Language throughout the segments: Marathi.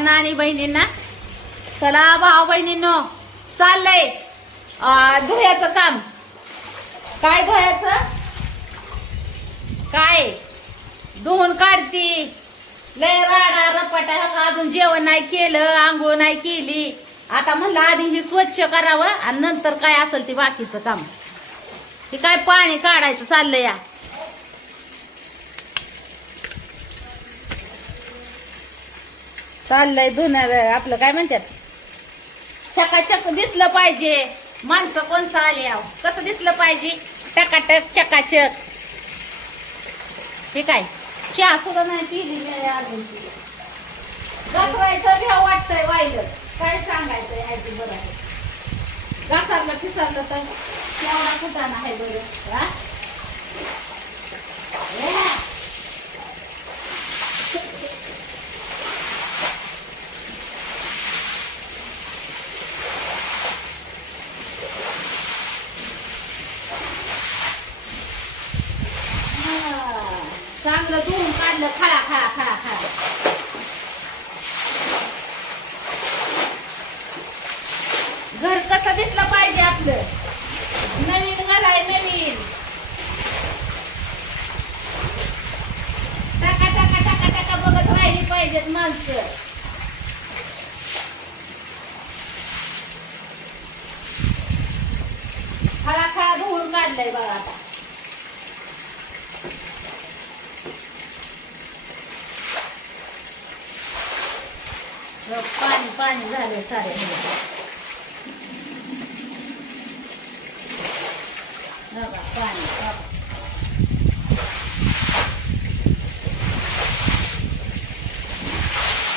भावांना आणि बहिणींना. चला भाऊ बहिणींनो चाललंय. धुयाचं काम. काय धुयाचं काय? धुवून काढती. लय राडा रपाटा अजून जेवण नाही केलं आंघोळ नाही केली. आता म्हणलं आधी ही स्वच्छ करावं आणि नंतर काय असेल ते बाकीचं काम. हे काय पाणी काढायचं चाललंय या. चाललंय धुणार आपलं काय म्हणतात? चकाचक दिसलं पाहिजे. माणसं कोणसं आले आहो? कसं दिसलं पाहिजे? टकाटक चकाचक. हे काय? चहा सुद्धा नाही पिली अजून. घासवायचं घ्या वाटतंय वाहिलं काय सांगायचं ह्याची बरं आहे. घासारलं फिसारलं तर केवढा कुठाना आहे बरं. हा या. हा. चांगलं धुवून काढलं खळा खळा खळा खळा. घर कसं दिसलं पाहिजे आपलं? नवीन घर आहे नवीन. टाका टाका टाका टाका बघत राहिली पाहिजेत माणसं. खळा खळा धुवून काढलंय बघा आता हो, पाणी पाणी झालं सारे बघा, पाणी बघा.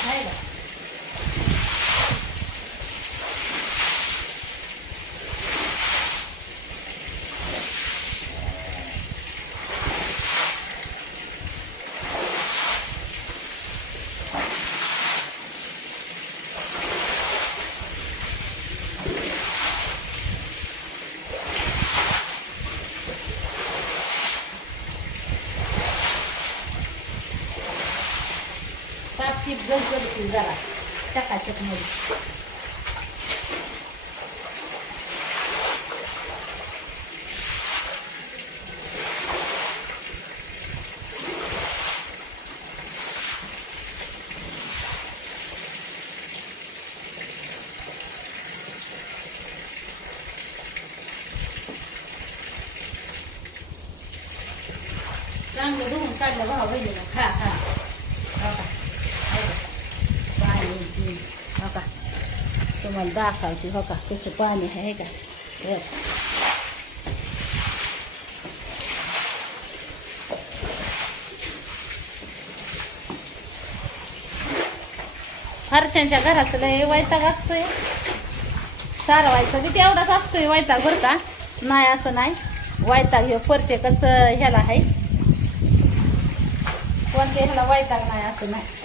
आहे का? टापटीप गजगजतील जरा चकाचकमध्ये चांगलं धुवून काढलं भाऊ बहिणीला खा खा हो का? हो का? पाणी पिऊन. हो का तुम्हाला दाखवायची. हो का? कसं पाणी आहे का? हे. हर्षांच्या घरात लय वैताग असतोय. सारवायचा बी तेवढाच असतोय वैताग बरं का? नाही असं नाही. वैताग हे प्रत्येकच ह्याला आहे. कोणत्या ह्याला वैताग नाही असं नाही.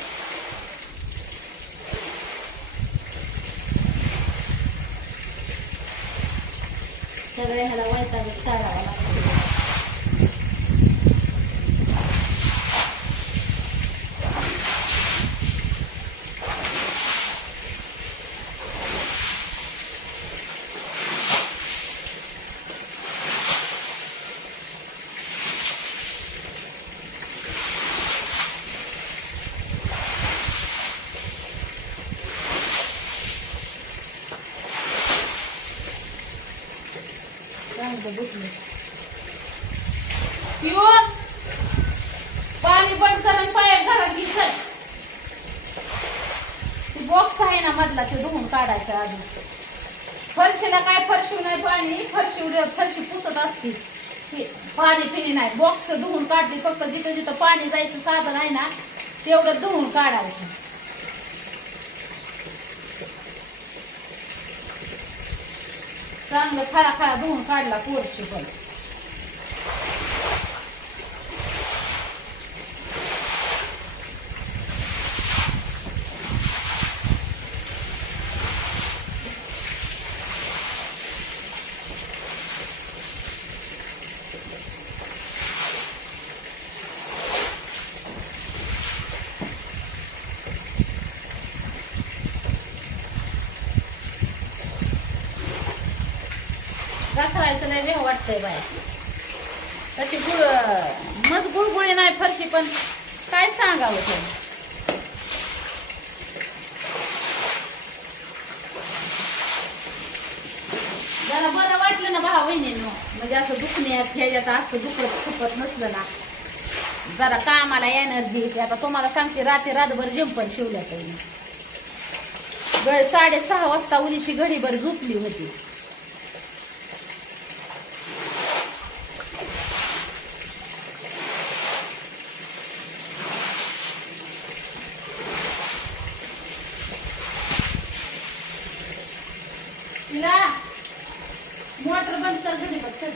le deja la vuelta que está मधला ते धुवून काढायचं अजून फरशीला काय फरशी नाही पाणी फरशी फरशी पुसत असते. पाणी पिणी नाही. बॉक्स धुवून काढते फक्त जिथं जिथं पाणी जायचं साधन आहे ना तेवढं धुवून काढायचं. चांगलं खरा खरा धुवून काढला पोरशी पण. करायचं नाही वेळ वाटतंय बाय तशी गुळ मज गुळगुळी नाही फरशी पण काय सांगावं ते? जरा बरं वाटलं ना भाव बहिणींनो म्हणजे असं दुखण्यात ह्याच्यात असं दुखत खुपत नसलं ना. जरा कामाला एनर्जी येते. आता तुम्हाला सांगते रात्री रातभर जंपर शिवल्या पाहिजे गळ साडेसहा वाजता उलीशी घडीभर झोपली होती तिला मोटर बंद कर घडीभर चल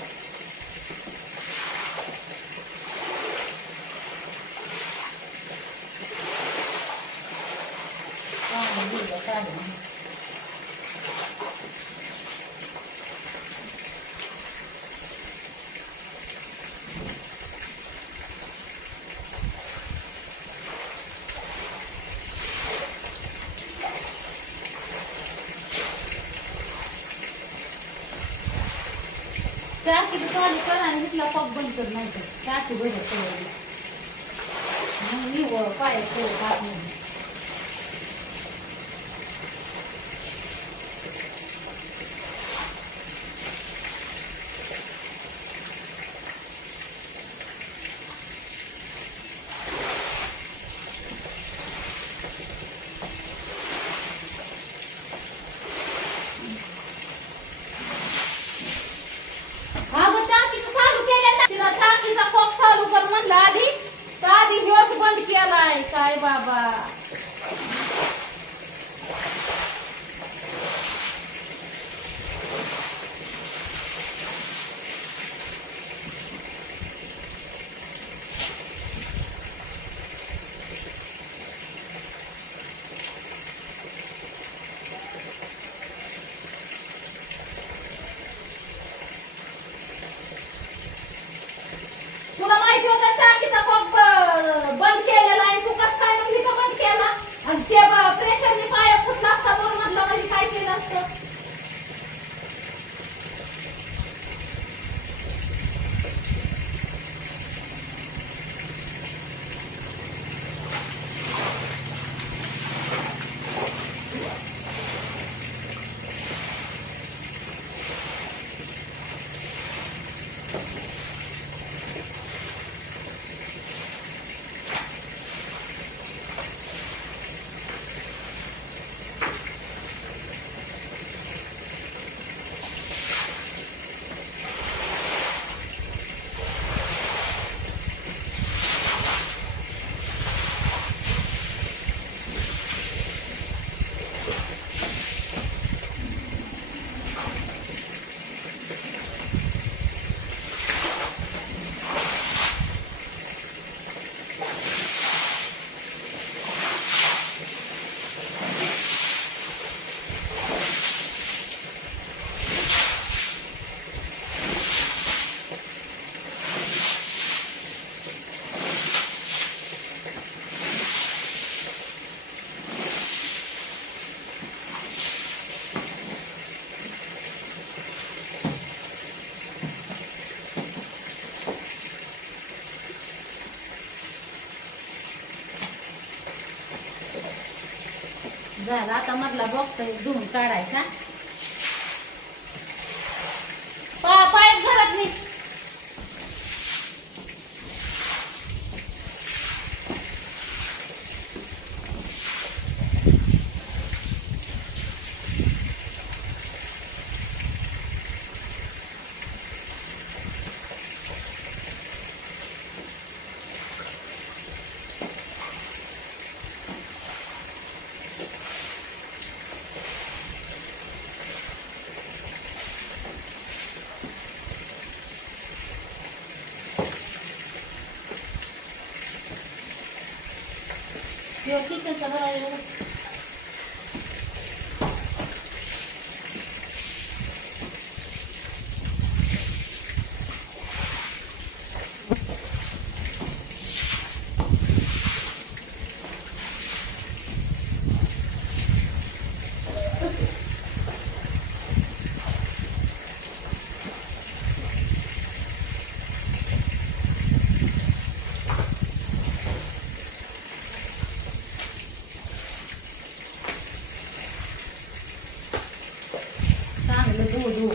हा, दिलं, काढून. चाकी चालू कर आणि तिथला पॉप बंद कर नाही तर. चाकी बरं पाय मग निवळ पाय आता मधला बॉक्स धुवून काढायचा. 你要听见小男孩了吗？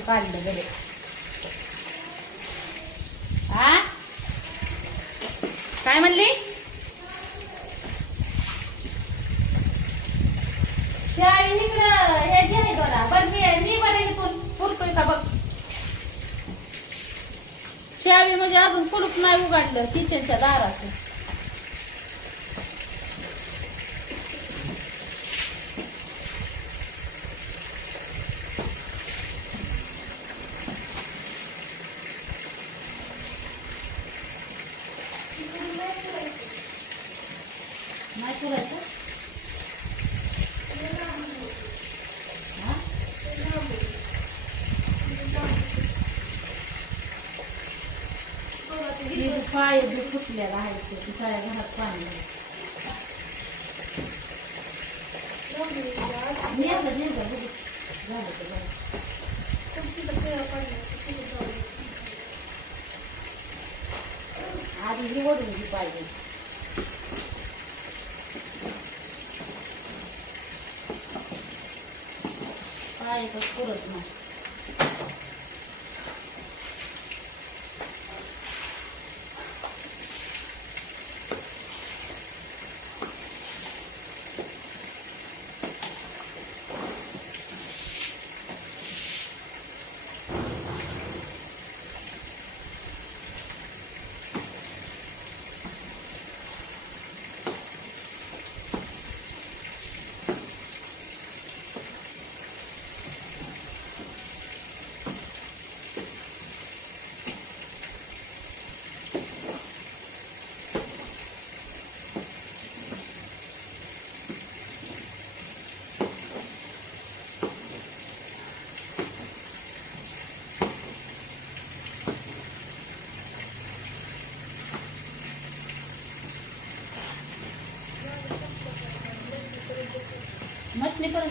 काढलं गडे आ? काय म्हणली? शाळी इकडं हे जे आहे बघा बरं मी मी बरं इथून. फुलतोय का बघ. शाळी म्हणजे अजून कुलूप नाही उघडलं किचनच्या दाराचं नाही करायचं हा? पाय फुटलेला आहे ते साऱ्या घरात पाणी आहे. नेलं, नेलं, बघू. झालं ते झालं. आधी ही ओढून घे पाहिजे पाय तर पुरत नाही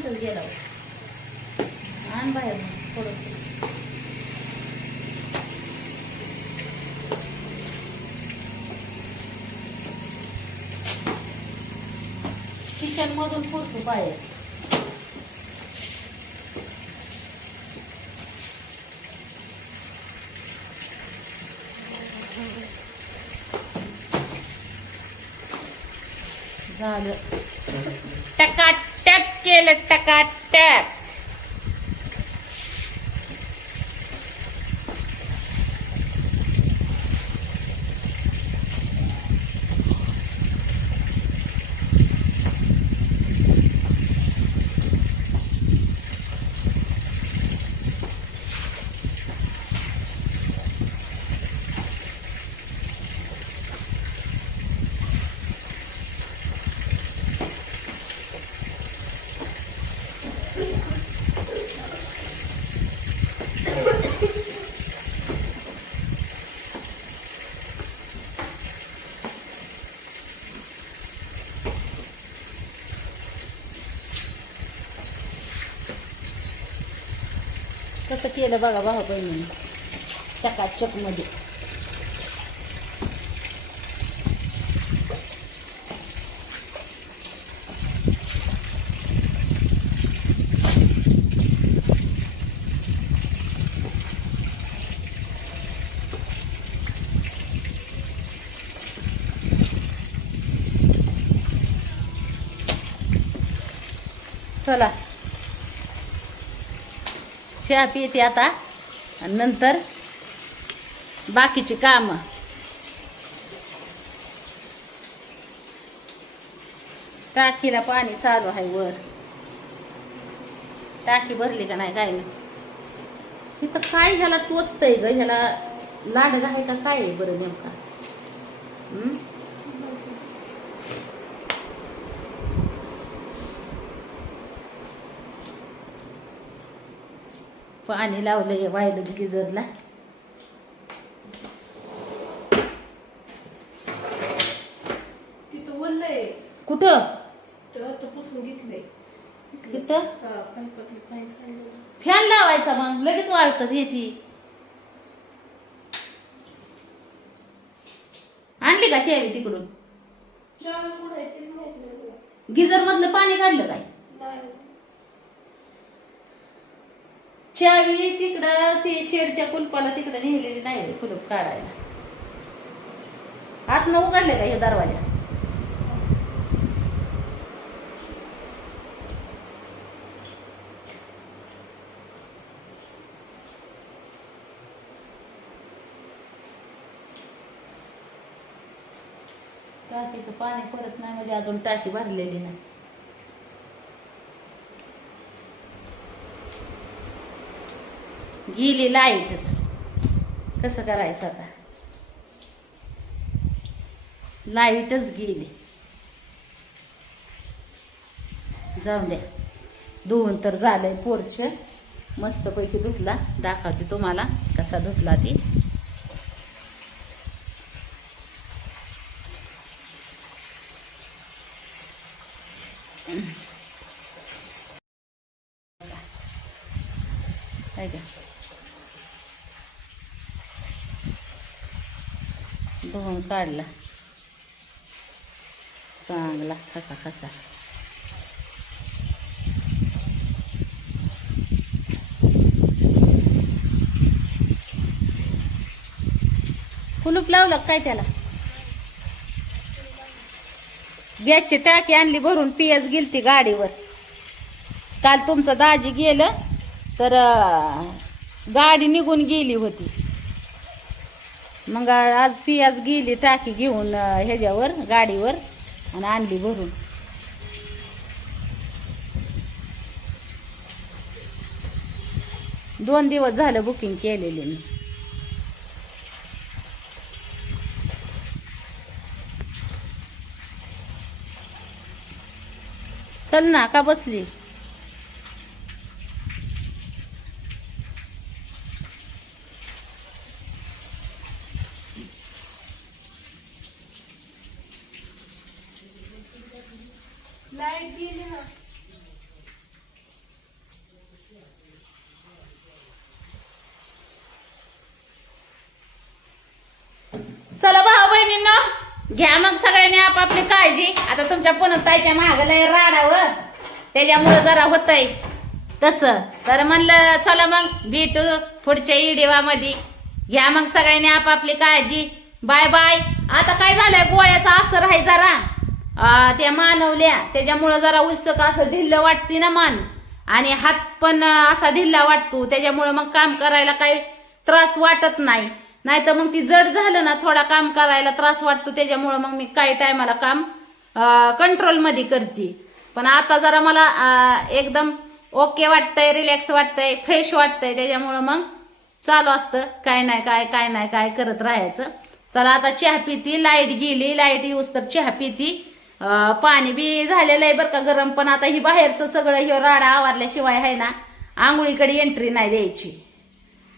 मशनीपर्यंतच गेला आण बाहेर मग थोडंसं किचन मधून पुरतो बाहेर. झालं. टकाटक केलं कसं केलं बघा भाऊ बहिणी चकाचकमध्ये चला. चहा पिते आता. आणि नंतर बाकीची काम. टाकीला पाणी चालू आहे वर. टाकी भरली का नाही काय नाही. इथं काय ह्याला टोचतंय ग? ह्याला लाडग आहे का काय आहे बरं नेमका? हं? पाणी गिजरला. कुठं? इथं? हा पाईपातली पाणी सांडलं फॅन लावायचा मग लगेच वाळतात येते आणली का चेवी तिकडून? कुठं गिजर मधलं पाणी काढलं काय? नाही. चावी तिकडं ती शेडच्या कुलपाला तिकडं नेलेली नाही कुलूप काढायला. आत न उघडले का हे दरवाजा? टाकीचं पाणी पडत नाही म्हणजे अजून टाकी भरलेली नाही. गेली लाईटच. कसं करायचं आता? लाईटच गेली. जाऊन द्या धुवून तर झालंय पोरच. मस्तपैकी धुतला. दाखवते तुम्हाला कसा धुतला ती काय का धुवून काढला. चांगला खसा खसा. कुलूप लावलं काय त्याला? गॅसची टाकी आणली भरून पियाच गेलती गाडीवर. काल तुमचं दाजी गेलं तर गाडी निघून गेली होती. मग आज पियाज गेली टाकी घेऊन ह्याच्यावर गाडीवर आणि आणली भरून. दोन दिवस झालं बुकिंग केलेली मी. चल ना का बसली लाइट गेली ना चला भाऊ बहिणींनो घ्या मग सगळ्यांनी आपापली काळजी. आता तुमच्या पुन्हा ताईच्या महागलय राडावं. त्याच्यामुळे जरा होतय तस. तर म्हणलं चला मग भेटू पुढच्या इडिवामध्ये. घ्या मग सगळ्यांनी आपापली काळजी. Bye bye. आता काय झालंय? गोळ्याचा असर आहे जरा. त्या मानवल्या त्याच्यामुळं जरा उत्सुक असं ढिल्ल वाटते ना मान. आणि हात पण असा ढिल्ला वाटतो. त्याच्यामुळं मग काम करायला काही त्रास वाटत नाही. नाहीतर मग ती जड झालं ना थोडा काम करायला त्रास वाटतो त्याच्यामुळं मग मी काही टायमाला काम कंट्रोलमध्ये करते. पण आता जरा मला एकदम ओके वाटतंय रिलॅक्स वाटतंय फ्रेश वाटतंय त्याच्यामुळं मग चालू असतं. काय नाही काय काय नाही काय करत राहायचं. चला आता चहा पिती लाइट गेली लाइट येऊस तर चहा पिती. पाणी बी झालेलं आहे बरं का गरम. पण आता ही बाहेरचं सगळं हे राडा आवारल्याशिवाय आहे ना आंघोळीकडे एंट्री नाही द्यायची.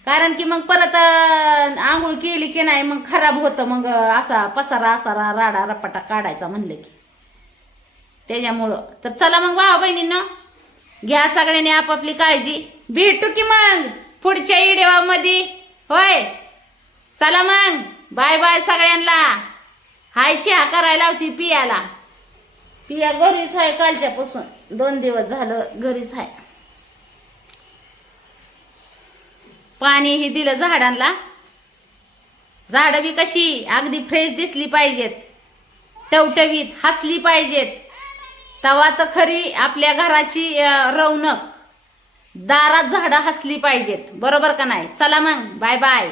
कारण की मग परत आंघोळ केली की नाही मग खराब होतं. मग असा पसारा असारा राडा रपाटा काढायचा म्हणलं की. त्याच्यामुळं. तर चला मग भावा बहिणींना घ्या सगळ्यांनी आपापली काळजी. भेटू की मग पुढच्या इडेवामध्ये होय? चला मग. बाय बाय सगळ्यांना. हाय चहा करायला होती पियाला. पिया घरीच आहे कालच्यापासून. दोन दिवस झालं घरीच आहे पाणीही दिलं झाडांना. झाडं बी कशी अगदी फ्रेश दिसली पाहिजेत. टवटवीत हसली पाहिजेत. तेव्हा तर खरी आपल्या घराची रौनक. दारात झाडं हसली पाहिजेत. बरोबर का नाही? चला मग. Bye bye